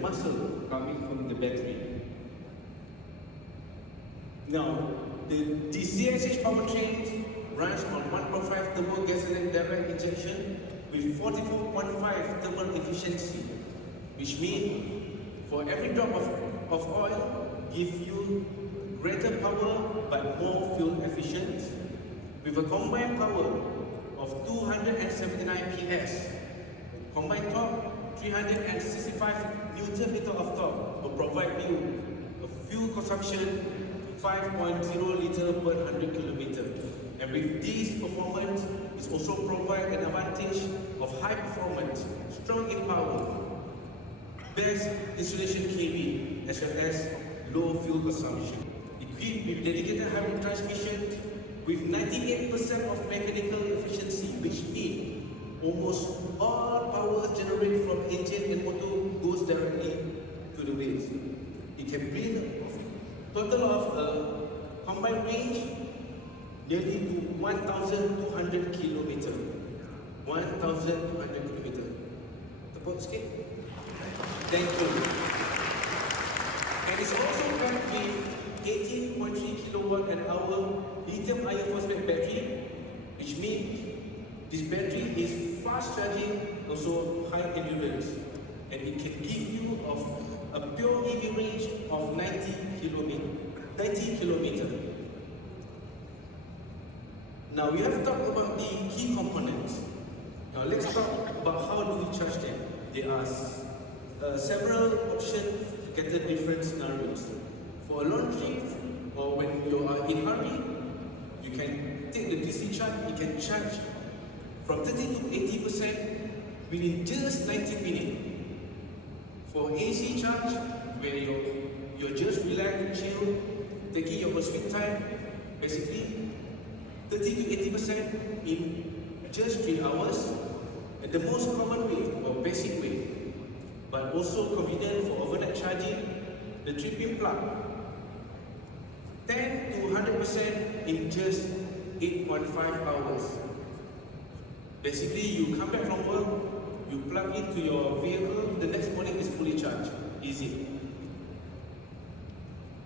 muscle coming from the battery. Now, the CSH powertrain runs on 1.5 turbo gasoline direct injection with 44.5 thermal efficiency, which means for every drop of oil give you greater power but more fuel efficient, with a combined power of 279 PS, combined torque 365 Newton meter of torque will provide you a fuel consumption 5.0 liter per 100 kilometer. And with this performance, it also provides an advantage of high performance, strong in power, best installation kV, as well as low fuel consumption. Equipped with dedicated hybrid transmission with 98% of mechanical efficiency, which means almost all power generated from engine and motor goes directly to the wheels. It can bring total of a combined range nearly to 1,200 kilometer. 1,200 kilometer. Tepuk sikit. Thank you. And it's also packed with 18.3 kilowatt an hour lithium iron phosphate battery, which means this battery is fast charging, also high endurance, and it can give you a pure EV range of 90 kilometer. Now we have talked about the key components. Now let's talk about how do we charge them. There are several options to cater different scenarios. For a long trip or when you are in a hurry, you can take the DC charge. You can charge from 30 to 80% within just 90 minutes. For AC charge, where you're just relaxed, chill, taking your sweet time, basically 30 to 80% in just 3 hours, and the most common way or basic way, but also convenient for overnight charging, the 3-pin plug, 10 to 100% in just 8.5 hours. Basically, you come back from work, you plug into your vehicle, the next morning is fully charged. Easy.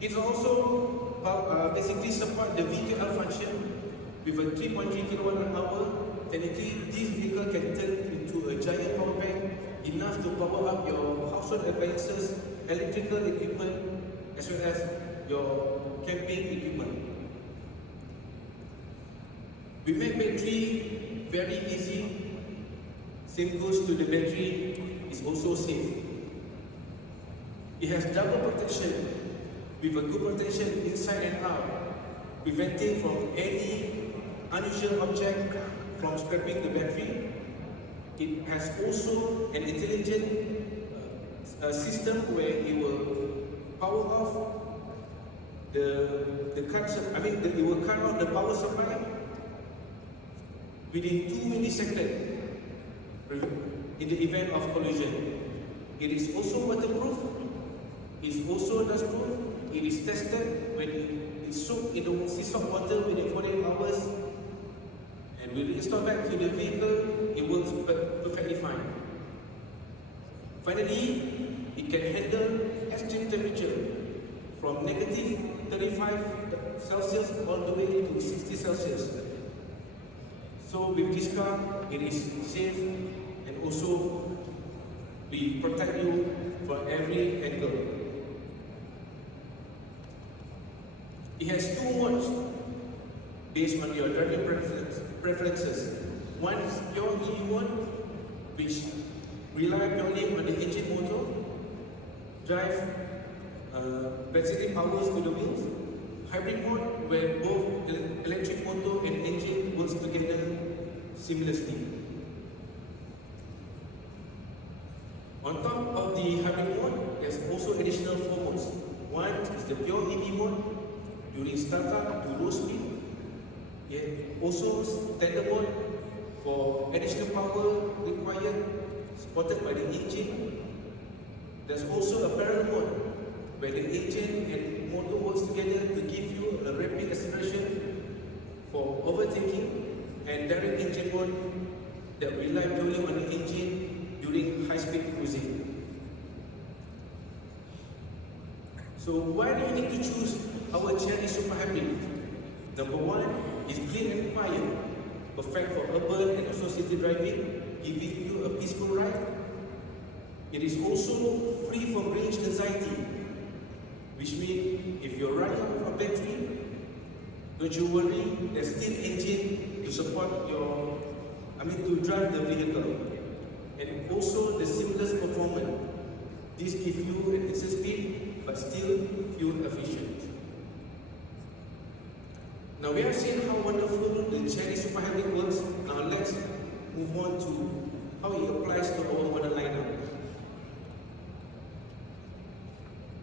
It also basically support the VKL function with a 3.3 kilowatt an hour. Technically, this vehicle can turn into a giant power bank, enough to power up your household appliances, electrical equipment, as well as your camping equipment. We make battery very easy. Same goes to the battery, is also safe. It has double protection with a good protection inside and out, preventing from any unusual object from scraping the battery. It has also an intelligent system where it will power off it will cut off the power supply within 2 milliseconds in the event of collision. It is also waterproof, it is also dustproof. It is tested when it is soaked in the sea salt water within 48 hours, and when it installed back to the vehicle, it works perfectly fine. Finally, it can handle extreme temperature from negative 35 Celsius all the way to 60 Celsius. So with this car, it is safe and also we protect you from every angle. It has 2 modes based on your driving preferences. One is pure EV mode, which relies purely on the engine motor, drive basically powers to the wheels. Hybrid mode, where both electric motor and engine works together seamlessly. On top of the hybrid mode, there's also additional 4 modes. One is the pure EV mode, during startup to low speed. Yet also standard mode for additional power required, supported by the engine. There's also a parallel mode where the engine and motor works together to give you a rapid acceleration for overtaking, and direct engine mode that rely purely on the engine during high-speed cruising. So why do you need to choose our Chery Super Hybrid? Number one, it's clean and quiet, perfect for urban and also city driving, giving you a peaceful ride. It is also free from range anxiety, which means if you're running out of battery, don't you worry, there's still engine to support to drive the vehicle. And also the seamless performance. This gives you an excess speed, but still fuel efficient. Now we have seen how wonderful the Chery Super Hybrid works. Now let's move on to how it applies to our model lineup.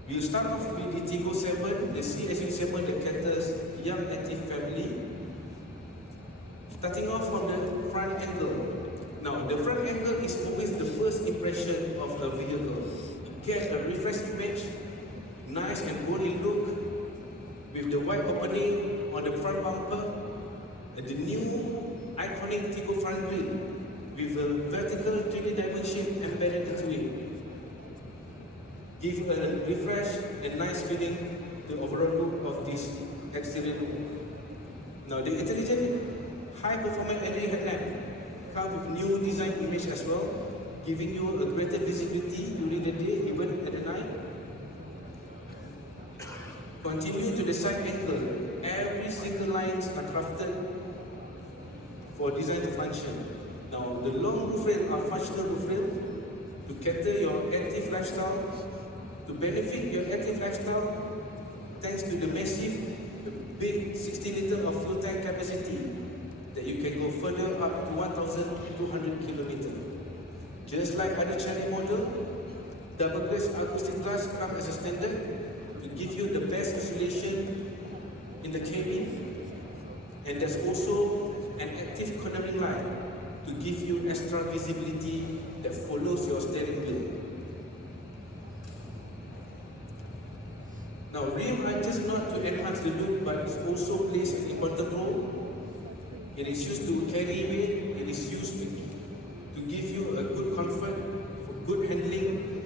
We'll start off with the Tiggo7, the CSH7 that caters young active family. Starting off from the front angle. Now the front angle is always the first impression of a vehicle. It gets a refreshed image, nice and bold look, with the wide opening on the front bumper, and the new iconic Tiggo front grille with a vertical 3D diamond shape embedded into it. Give a refresh and nice feeling to the overall look of this exterior look. Now the intelligent high performance LED headlamp comes with new design image as well, giving you a greater visibility during the day, even at the night. Continue to the side angle. Every single lines are crafted for design to function. Now the long roof rail are functional roof rail to cater your active lifestyle. To benefit your active lifestyle, thanks to the massive, big 60 liter of fuel tank capacity, that you can go further up to 1,200 kilometers. Just like other Chery model, double glass acoustic glass come as a standard to give you the best insulation in the cabin, and there's also an active cornering light to give you extra visibility that follows your steering wheel. Now, rim are just not to enhance the look, but it also plays an important role. It is used to carry weight, it is used to give you a good comfort, for good handling.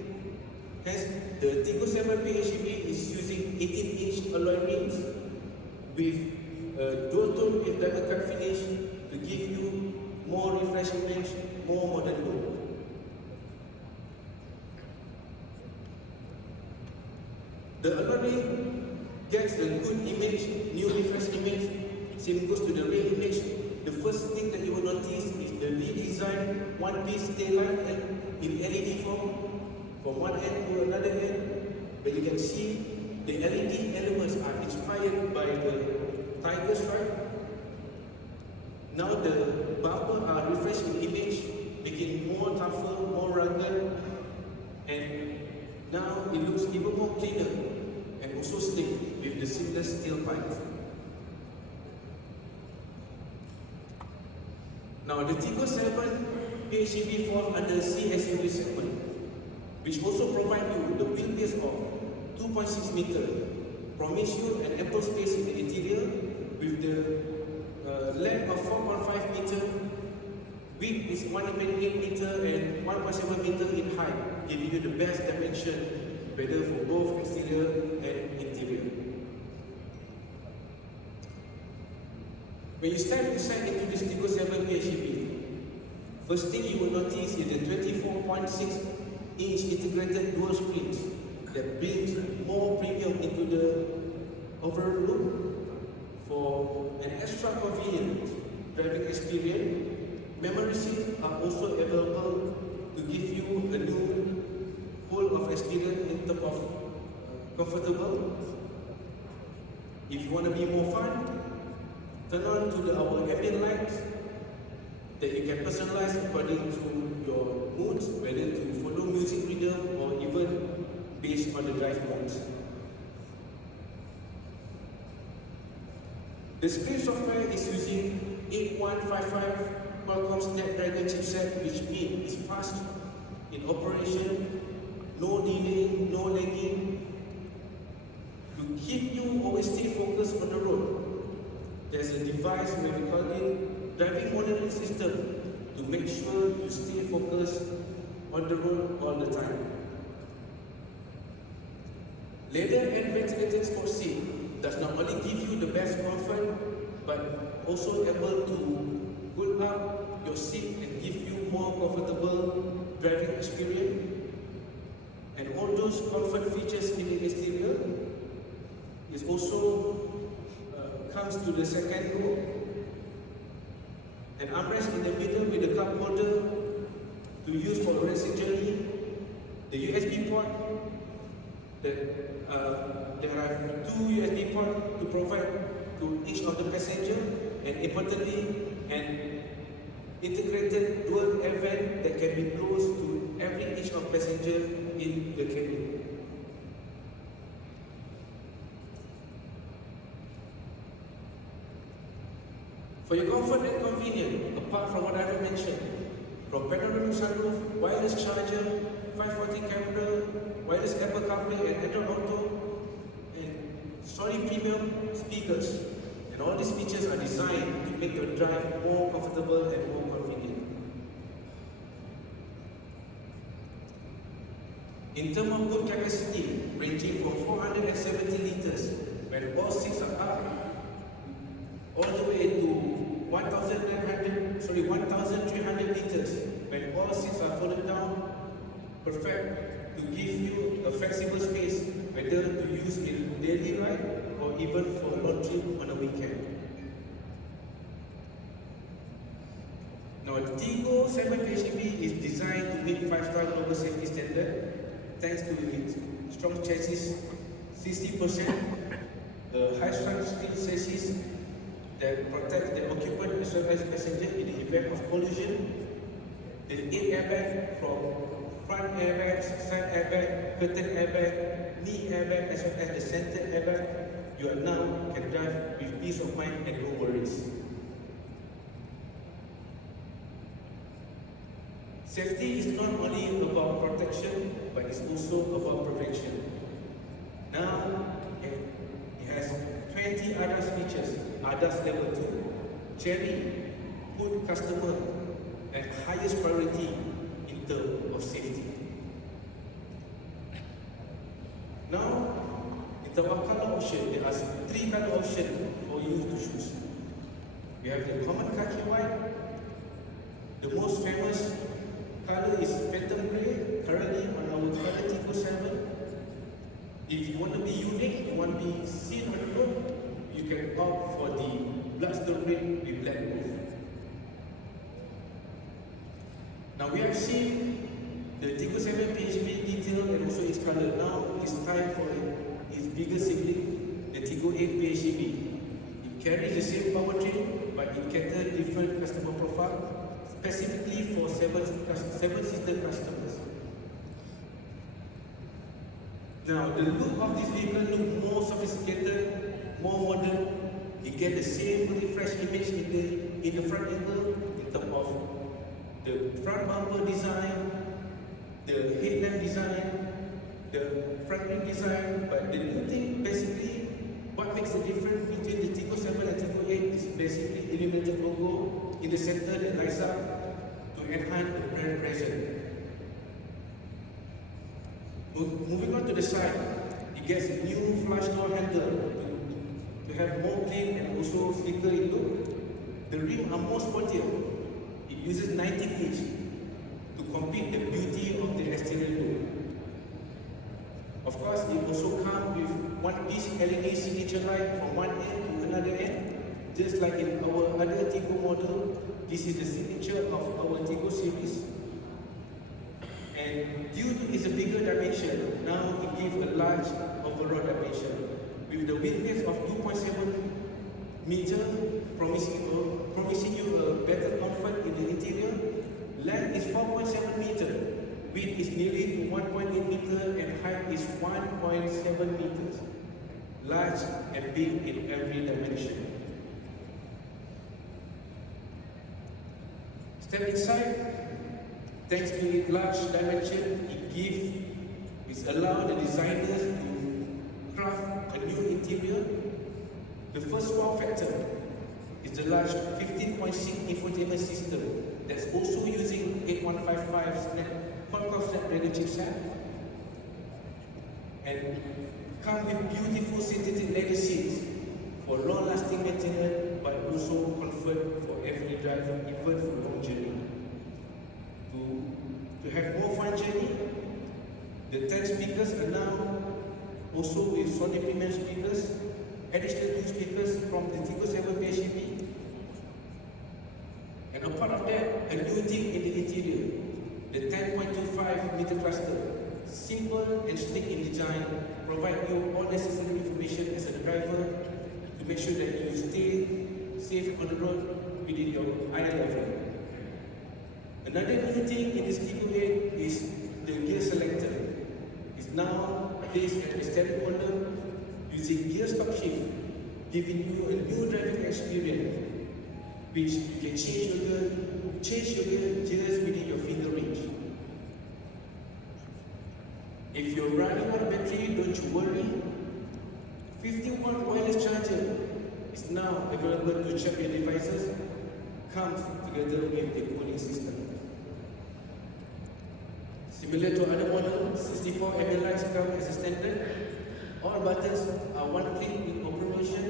Hence, the Tiggo7 PHEV is using 18-inch alloy rims with dual tone with diamond cut finish to give you more refreshing image, more modern look. The alloy rim gets a good image, new refresh image. Same goes to the rear image. The first thing that you will notice is the redesigned one-piece tail light in LED form from one end to another end. But you can see the LED elements are inspired by the Tiggo stripe. Now the bumper are refreshed in image, making it more tougher, more rugged, and now it looks even more cleaner and also slick with the seamless tailpipe. Now the Tiggo7 PHEV falls under CSH segment, which also provides you the wheelbase of 2.6 meters, promise you an ample space in the interior with the length of 4.5 meters, width is 1.8 meters and 1.7 meters in height, giving you the best dimension, better for both exterior and interior. When you step inside into this Tiggo7 PHEV, first thing you will notice is the 24.6-inch integrated dual screens that brings more premium into the overall look for an extra convenient driving experience. Memory seats are also available to give you a new whole of experience in terms of comfortable. If you want to be more fun, turn on to our ambient lights that you can personalize according to your moods, whether to follow music rhythm or even based on the drive modes. The screen software is using 8155 Qualcomm Snapdragon chipset, which means it's fast in operation, no delay, no lagging. To keep you always stay focused on the road, there's a device where we call it driving monitoring system to make sure you stay focused on the road all the time. Leather and ventilated sport seat does not only give you the best comfort, but also able to pull up your seat and give you more comfortable driving experience. And all those comfort features in the exterior is also comes to the second row. An armrest in the middle with a cup holder to use for racing journey. The USB port, there are 2 USB ports to provide to each of the passenger, and importantly, an integrated dual air vent that can be closed to every each of passenger in the cabin. For your comfort and convenience, apart from what I have mentioned, from panoramic sunroof, wireless charger, 540 camera, wireless Apple CarPlay and Android Auto, and Sony premium speakers, and all these features are designed to make your drive more comfortable and more convenient. In terms of boot capacity, ranging from 470 liters when all seats are up, all the way to 1,300 liters when all seats are folded down, perfect to give you a flexible space, whether to use in daily ride or even for a long trip on a weekend. Now, the Tiggo7 PHEV is designed to meet 5-star global safety standard thanks to its strong chassis, 60% high-strength steel chassis that protects the occupant as well as passenger in the event of collision. The 8 airbags from front airbags, side airbag, curtain airbag, knee airbag, as well as the center airbag, you are now can drive with peace of mind and no worries. Safety is not only about protection, but it's also about prevention. Now, it has 20 ADAS features, ADAS level 2. Chery put customer at highest priority in terms of safety. Now, in terms of color option, there are 3 color options for you to choose. We have the common khaki white. The most famous color is phantom grey, currently on our color Tiggo7. If you want to be unique, you want to be seen on the road, you can opt for the bloodstone red with black roof. Now we have seen the Tiggo7 PHEV detail and also its color. Now it's time for its bigger sibling, the Tiggo8 PHEV. It carries the same powertrain, but it caters different customer profile, specifically for 7-seater customers. Now, the look of this vehicle looks more sophisticated, more modern. You get the same refreshed image in the front angle, in terms of the front bumper design, the headlamp design, the front wheel design. But the new thing, basically, what makes the difference between the Tiggo7 and Tiggo8 is basically illuminated logo in the center that lights up to enhance the brand presence. Moving on to the side, it gets a new flush door handle to have more clean and also sleeker in look. The rims are more sportier. It uses 19-inch to complete the beauty of the exterior look. Of course, it also comes with one-piece LED signature light from one end to another end. Just like in our other Tiggo model, this is the signature of our Tiggo series. And due to its bigger dimension, now it gives a large overall dimension. With the wheelbase of 2.7 meter, promising you a better comfort in the interior. Length is 4.7 meter, width is nearly to 1.8 meter, and height is 1.7 meters. Large and big in every dimension. Step inside. Thanks to its large dimension, it allows the designers to craft a new interior. The first wow factor is the large 15.6 infotainment system that's also using 8155 quad-core Snapdragon chipset. And Come with beautiful synthetic leather seats for long-lasting maintenance, but also comfort for every driver, even for long journey. To have more fun journey, the 10 speakers are now also with Sony premium speakers, additional 2 speakers from the Tiggo7 PHEV. And apart of that, a new thing in the interior, the 10.25 meter cluster, simple and sleek in design, provide you all necessary information as a driver to make sure that you stay safe on the road within your eye level. Another new thing in this Tiggo8 is the gear selector. It's now placed at the steering corner using gear stop shift, giving you a new driving experience, which you can change your gears within your finger range. If you're running out of battery, don't you worry. 15-watt wireless charger is now available to charge your devices, comes together with the cooling system. Similar to other models, 64 ambient lights come as a standard. All buttons are one click in operation.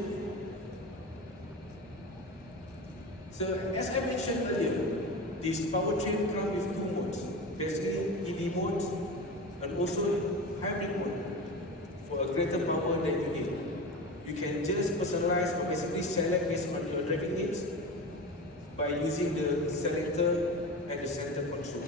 So as I mentioned earlier, this powertrain comes with 2 modes, gasoline EV mode and also hybrid mode for a greater power that you need. You can just personalize or basically select based on your driving needs by using the selector at the center console.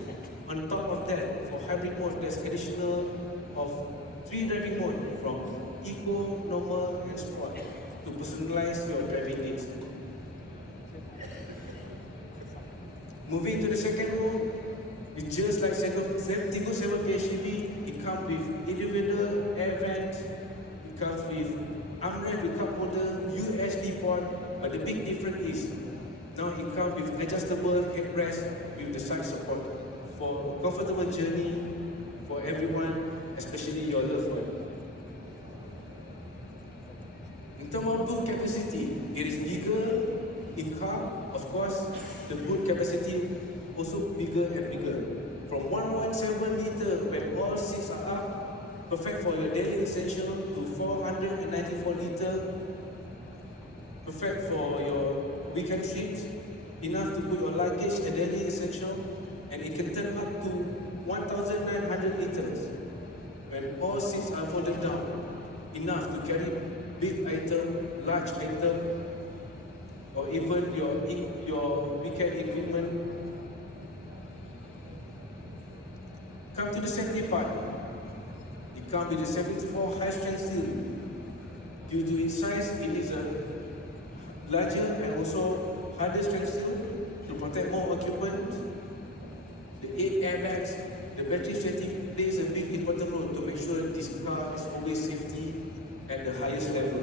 On top of that, for hybrid mode, there's additional of 3 driving modes from Eco, Normal, and Sport to personalize your driving needs. Moving to the second row, it's just like Tiggo7 PHEV. It comes with individual air vent, it comes with armrest with cup holder, USB port, but the big difference is now it comes with adjustable headrest with the side support for comfortable journey for everyone, especially your loved one. In terms of boot capacity, it is bigger in car. Of course, the boot capacity also bigger and bigger. From 1.7 liter when all 6 are up, perfect for your daily essential, to 494 liter, perfect for your weekend trips, enough to put your luggage and daily essential, and it can turn up to 1,900 liters when all 6 are folded down, enough to carry big item, large item, or even your weekend equipment. Come to the safety part. It comes with a 74 high-strength steel. Due to its size, it is a larger and also harder strength steel to protect more occupants. The 8 airbags, the battery setting plays a big important role to make sure this car is always safety at the highest level.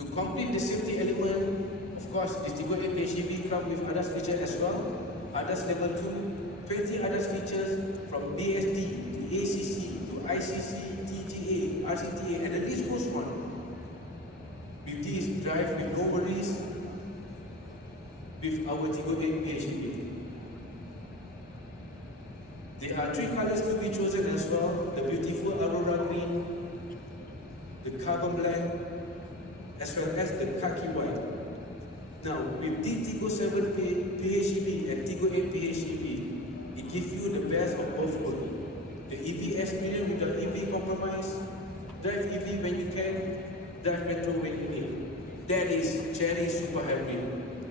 To complete the safety element, of course, this Tiggo8 PHEV comes with ADAS features as well. ADAS level 2, 20 ADAS features from DSD to ACC to ICC, TGA, RCTA, and the list goes on. With this, drive with no worries with our Tiggo8 PHEV. There are 3 colors to be chosen as well: the beautiful Aurora green, the carbon black, as well as the khaki white. Now, with the Tiggo7 PHEV and Tiggo8 PHEV, it gives you the best of both worlds. The EV experience without EV compromise, drive EV when you can, drive petrol when you need. That is Chery Super Hybrid.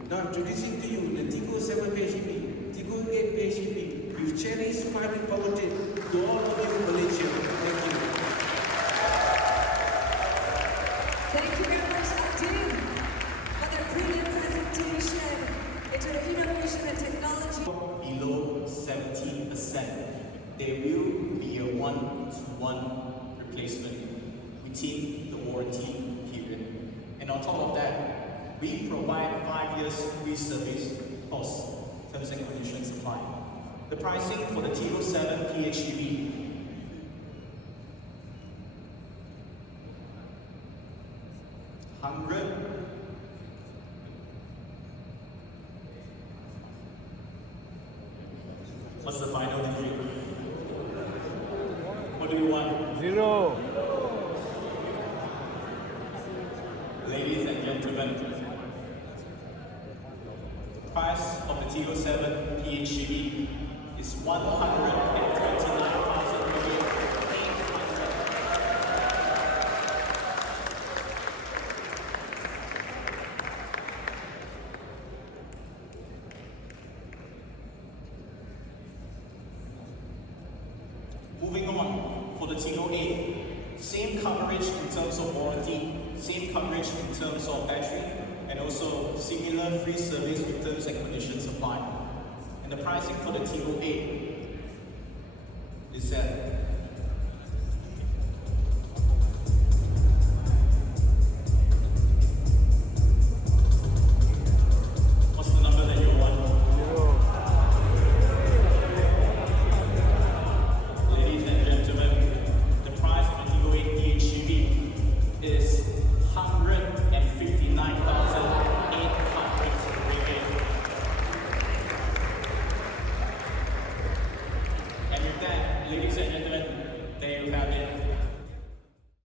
Now, introducing to you the Tiggo7 PHEV, Tiggo8 PHEV, with Chery's hybrid powertrain to all of you in Malaysia. Thank you. Thank you very much, Abdin, for the brilliant presentation into the innovation and technology. Below 17%, there will be a 1-to-1 replacement within the warranty period. And on top of that, we provide 5 years free service plus terms and conditions apply. The pricing for the Tiggo7 PHEV $100. What's the final digit? What do you want? 0. Ladies and gentlemen, price of the Tiggo7 PHEV is 129,800. Moving on, for the Tiggo8, same coverage in terms of warranty, same coverage in terms of battery, and also similar free service with terms and conditions applied. And the pricing for the Tiggo8 is at